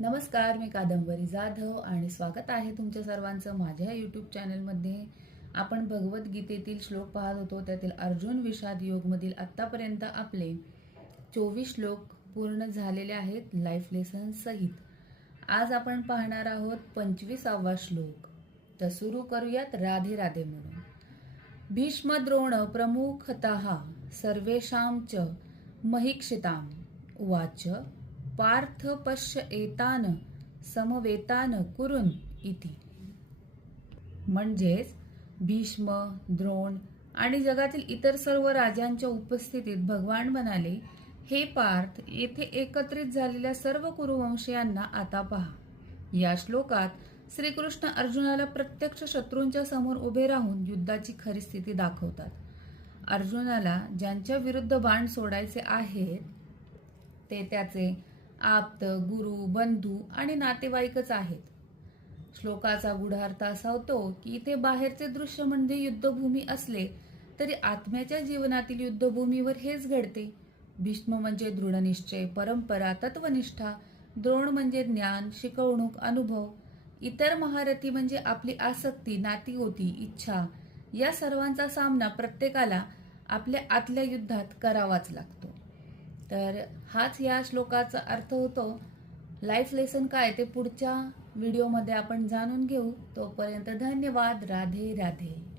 नमस्कार, मी कादंबरी जाधव आणि स्वागत आहे तुमच्या सर्वांचं माझ्या यूट्यूब चॅनलमध्ये. आपण भगवद्गीतेतील श्लोक पाहत होतो. त्यातील अर्जुन विषाद योगमधील आत्तापर्यंत आपले 24 श्लोक पूर्ण झालेले आहेत लाईफ लेसन सहित. आज आपण पाहणार आहोत 25वा श्लोक. तर सुरू करूयात राधे राधे म्हणून. भीष्म द्रोण प्रमुखतः सर्वेषां च महीक्षितां उवाच पार्थ पश्य एतान समवेतान कुरुन इति. म्हणजेच भीष्म, द्रोण आणि जगातील इतर सर्व राजांच्या उपस्थितीत भगवान म्हणाले, हे पार्थ, येथे एकत्रित झालेल्या सर्व कुरुवंशीयांना आता पहा. या श्लोकात श्रीकृष्ण अर्जुनाला प्रत्यक्ष शत्रूंच्या समोर उभे राहून युद्धाची खरी स्थिती दाखवतात. अर्जुनाला ज्यांच्या विरुद्ध बाण सोडायचे आहेत ते त्याचे आप्त, गुरु, बंधू आणि नातेवाईकच आहेत. श्लोकाचा गूढार्थ असा होतो की इथे बाहेरचे दृश्य म्हणजे युद्धभूमी असले तरी आत्म्याच्या जीवनातील युद्धभूमीवर हेच घडते. भीष्म म्हणजे दृढनिश्चय, परंपरा, तत्वनिष्ठा. द्रोण म्हणजे ज्ञान, शिकवणूक, अनुभव. इतर महारथी म्हणजे आपली आसक्ती, नातीगोती, इच्छा. या सर्वांचा सामना प्रत्येकाला आपल्या आतल्या युद्धात करावाच लागतो. तर हाच या श्लोकाचा अर्थ होतो. लाईफ लेसन काय ते पुढच्या व्हिडिओमध्ये आपण जाणून घेऊ. तोपर्यंत धन्यवाद. राधे राधे.